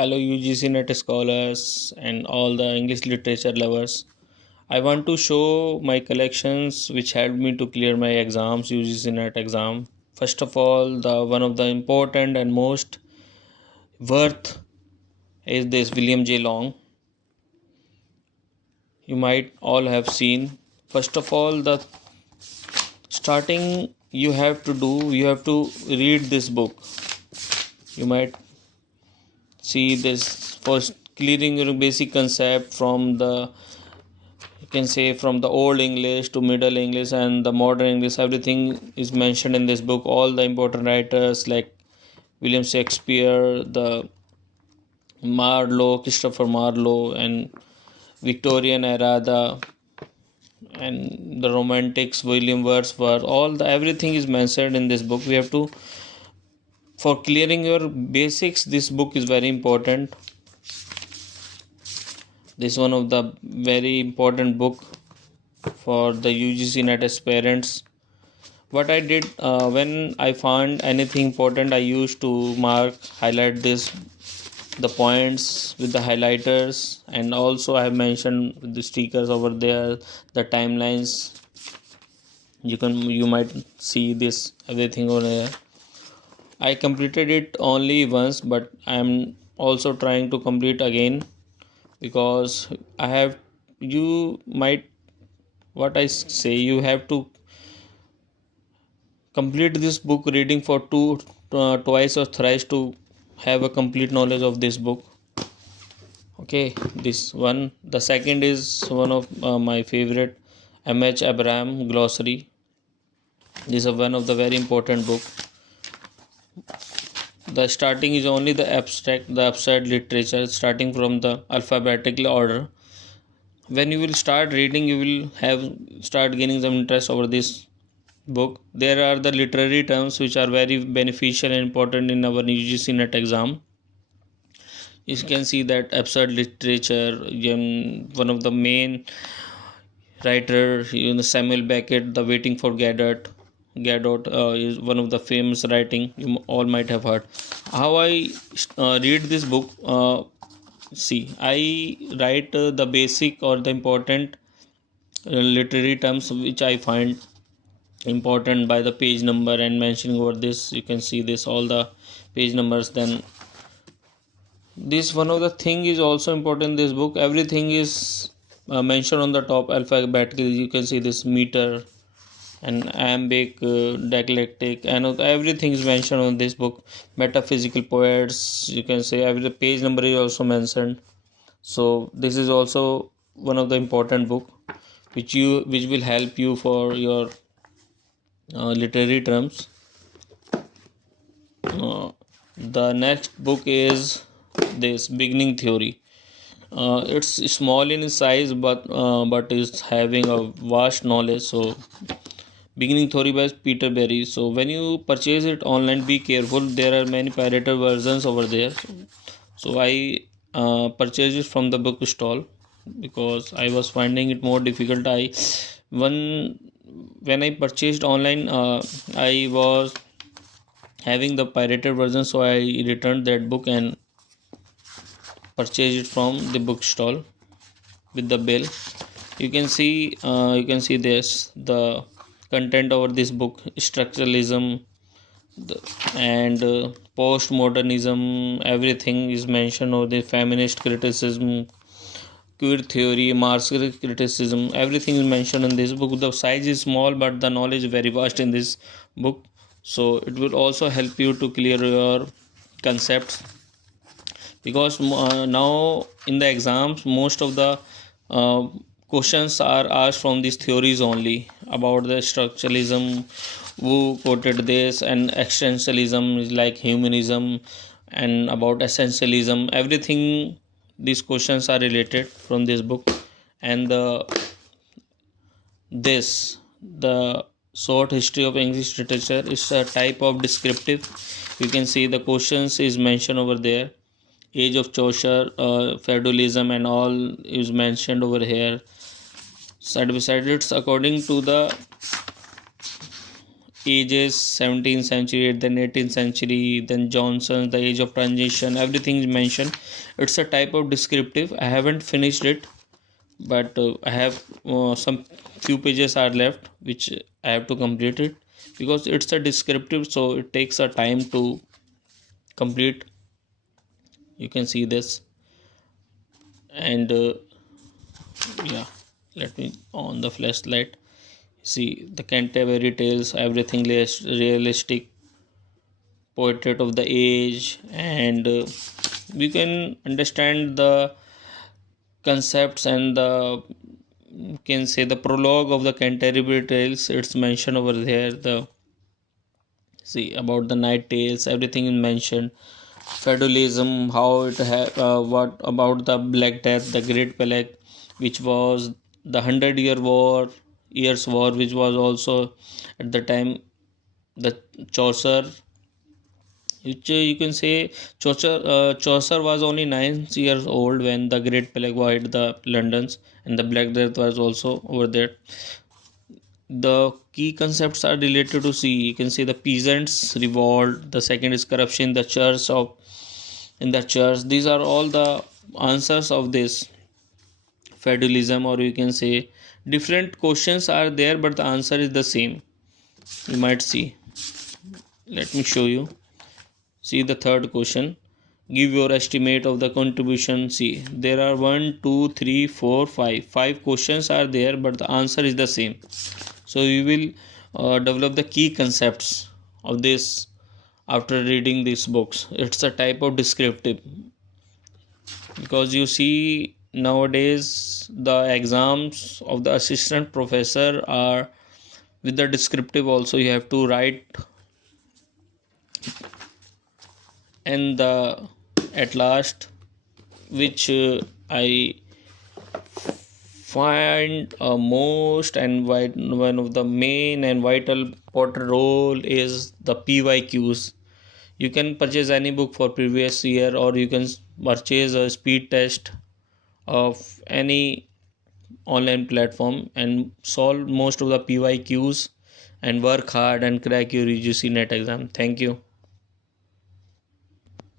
Hello, UGC Net scholars and all the English literature lovers. I want to show my collections which helped me to clear my exams, UGC Net exam. First of all, the one of the important and most worth is this William J. Long. You might all have seen. First of all, the starting you have to read this book. You might see this first clearing your basic concept from the you can say from the old English to middle English and the modern English. Everything is mentioned in this book. All the important writers like William Shakespeare, the Marlowe, Christopher Marlowe, and Victorian era, the and the romantics, William Wordsworth. All the everything is mentioned in this book. We have to for clearing your basics. This book is very important. This is one of the very important book for the UGC NET aspirants. What I did when I found anything important, I used to highlight the points with the highlighters, and also I have mentioned the stickers over there, the timelines. You might see this everything over there. I completed it only once, but I am also trying to complete again because I have you might what I say you have to complete this book reading for twice or thrice to have a complete knowledge of this book. Okay, this one. The second is one of my favorite, M.H. Abraham glossary. This is one of the very important book. The starting is only the abstract literature, starting from the alphabetical order. When you will start reading, you will start gaining some interest over this book. There are the literary terms which are very beneficial and important in our UGC NET exam. You can see that absurd literature, one of the main writer, Samuel Beckett, The Waiting for Gadot is one of the famous writing you all might have heard. How I read this book? See, I write the basic or the important literary terms which I find important by the page number and mentioning over this. You can see this all the page numbers. Then this one of the thing is also important in this book. Everything is mentioned on the top alphabetically. You can see this meter and iambic, dialectic, and everything is mentioned on this book. Metaphysical poets, you can say every page number is also mentioned. So this is also one of the important book which will help you for your literary terms. The next book is this Beginning Theory. It's small in size, but is having a vast knowledge. So Beginning Theory by Peter Berry. So when you purchase it online, be careful. There are many pirated versions over there. So I purchased it from the bookstall because I was finding it more difficult. When I purchased online, I was having the pirated version, so I returned that book and purchased it from the bookstall with the bill. You can see this the content over this book: structuralism and postmodernism. Everything is mentioned over the feminist criticism, queer theory, Marxist criticism. Everything is mentioned in this book. The size is small, but the knowledge is very vast in this book. So it will also help you to clear your concepts because now in the exams most of the uh, questions are asked from these theories only about the structuralism, who quoted this, and existentialism is like humanism, and about essentialism. Everything these questions are related from this book. And the short history of English literature is a type of descriptive. You can see the questions is mentioned over there. Age of Chaucer, feudalism, and all is mentioned over here. Side by side, it's according to the ages 17th century, then 18th century, then Johnson, the age of transition, everything is mentioned. It's a type of descriptive. I haven't finished it, but I have some few pages are left which I have to complete it, because it's a descriptive, so it takes a time to complete. You can see this. And yeah, let me on the flashlight. See the Canterbury Tales, everything realistic portrait of the age, and we can understand the concepts and the, you can say, the prologue of the Canterbury Tales. It's mentioned over there. The, see about the Night Tales, everything is mentioned. Feudalism, how it what about the Black Death, the Great Plague, which was the 100 years war, which was also at the time the Chaucer, which you can say Chaucer was only 9 years old when the Great Plague hit the Londons, and the Black Death was also over there. The key concepts are related to, see, you can see the peasants revolt. The second is corruption in the church. These are all the answers of this feudalism, or you can say different questions are there, but the answer is the same. You might see. Let me show you. See the third question. Give your estimate of the contribution. See, there are 1, 2, 3, 4, 5 questions are there, but the answer is the same. So you will develop the key concepts of this after reading these books. It's a type of descriptive, because you see nowadays the exams of the assistant professor are with the descriptive also. You have to write, and the at last, which I find most and one of the main and vital important role is the PYQs. You can purchase any book for previous year, or you can purchase a speed test of any online platform and solve most of the PYQs, and work hard and crack your UGC net exam. Thank you.